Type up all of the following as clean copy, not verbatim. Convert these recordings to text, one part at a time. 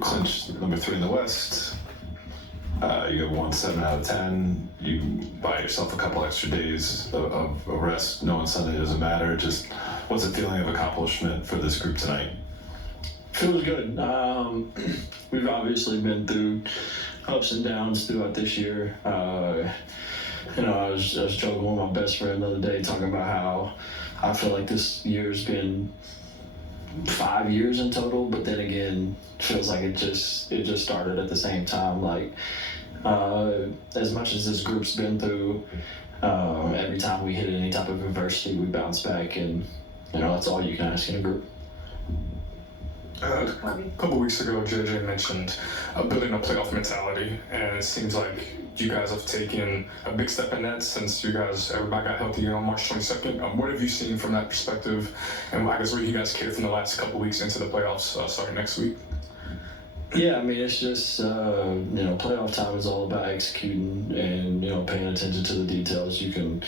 clinched number 3 in the West. You have won 7 out of 10. You buy yourself a couple extra days of rest, knowing Sunday doesn't matter. Just what's the feeling of accomplishment for this group tonight? Feels good. We've obviously been through ups and downs throughout this year. I was joking with my best friend the other day, talking about how I feel like this year's been 5 years in total, but then again, feels like it just started at the same time. Like as much as this group's been through, every time we hit any type of adversity, we bounce back, and that's all you can ask in a group. A couple weeks ago, JJ mentioned building a playoff mentality, and it seems like you guys have taken a big step in that since everybody got healthy on March 22nd. What have you seen from that perspective, and I guess what do you guys care from the last couple weeks into the playoffs starting next week? Yeah, I mean, it's just, playoff time is all about executing and, paying attention to the details. You can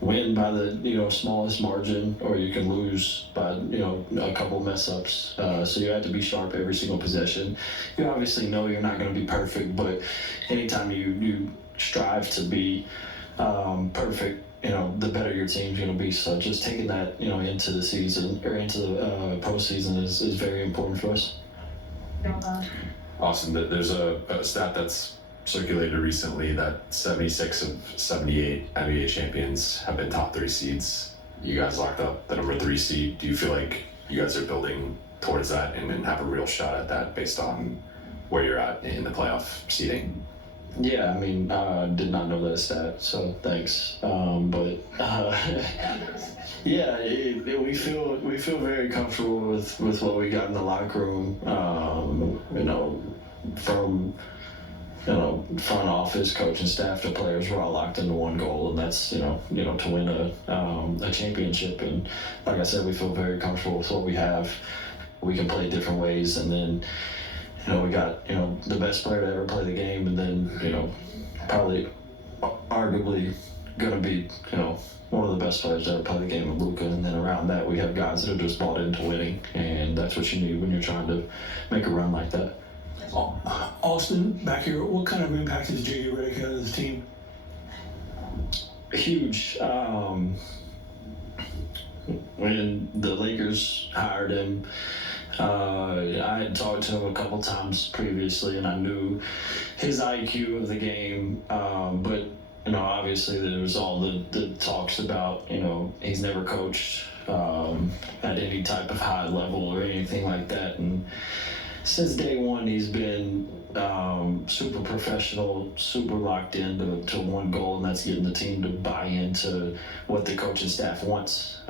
win by the, smallest margin, or you can lose by, a couple mess ups. So you have to be sharp every single possession. You obviously know you're not going to be perfect, but anytime you strive to be perfect, the better your team's going to be. So just taking that, into the season or into the postseason is very important for us. Awesome. There's a stat that's circulated recently that 76 of 78 NBA champions have been top 3 seeds. You guys locked up the number 3 seed. Do you feel like you guys are building towards that and have a real shot at that based on where you're at in the playoff seeding? Yeah, I mean, I did not know that stat, so thanks. Yeah, we feel very comfortable with what we got in the locker room. From front office, coaching staff to players, we're all locked into one goal, and that's to win a championship. And like I said, we feel very comfortable with what we have. We can play different ways, and then we got the best player to ever play the game, and then probably arguably gonna be one of the best players to ever play the game with Luka, and then around that we have guys that are just bought into winning, and that's what you need when you're trying to make a run like that. Austin, back here, what kind of impact has J.J. Redick had on this team? Huge. When the Lakers hired him, I had talked to him a couple times previously, and I knew his IQ of the game, but obviously there was all the talks about, he's never coached at any type of high level or anything like that, and since day one he's been super professional, super locked in to one goal, and that's getting the team to buy into what the coaching staff wants.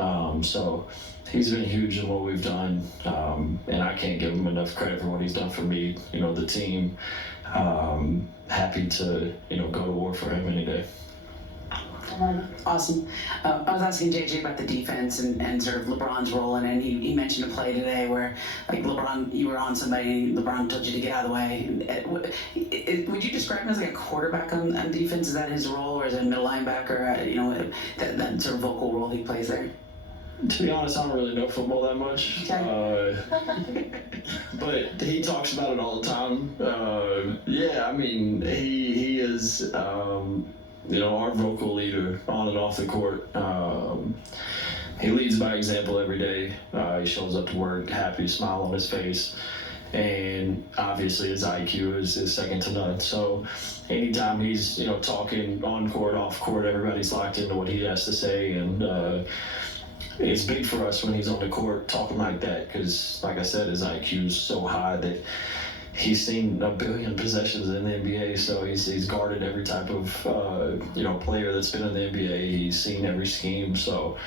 So he's been huge in what we've done, and I can't give him enough credit for what he's done for me, the team. Happy to go to war for him any day. Awesome. I was asking JJ about the defense and sort of LeBron's role in it, and he mentioned a play today where, like, LeBron, you were on somebody and LeBron told you to get out of the way. Would you describe him as like a quarterback on defense? Is that his role, or is it a middle linebacker? That sort of vocal role he plays there? To be honest, I don't really know football that much. Okay. But he talks about it all the time. Yeah, I mean, he is our vocal leader on and off the court. He leads by example every day. He shows up to work happy, smile on his face, and obviously his IQ is second to none. So anytime he's talking on court, off court, everybody's locked into what he has to say, and it's big for us when he's on the court talking like that, because like I said, his IQ is so high that he's seen a billion possessions in the NBA, so he's guarded every type of player that's been in the NBA. He's seen every scheme, so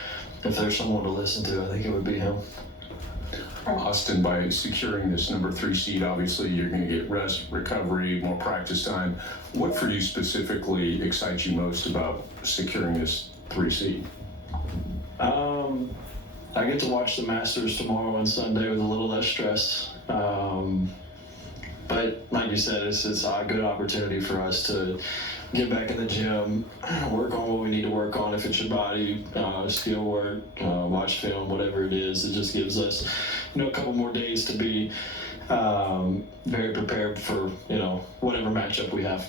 if there's someone to listen to, I think it would be him. Austin, by securing this number 3 seed, obviously you're going to get rest, recovery, more practice time. What for you specifically excites you most about securing this 3 seed? I get to watch the Masters tomorrow and Sunday with a little less stress. But like you said, it's a good opportunity for us to get back in the gym, work on what we need to work on. If it's your body, skill work, watch film, whatever it is, it just gives us, a couple more days to be Very prepared for whatever matchup we have.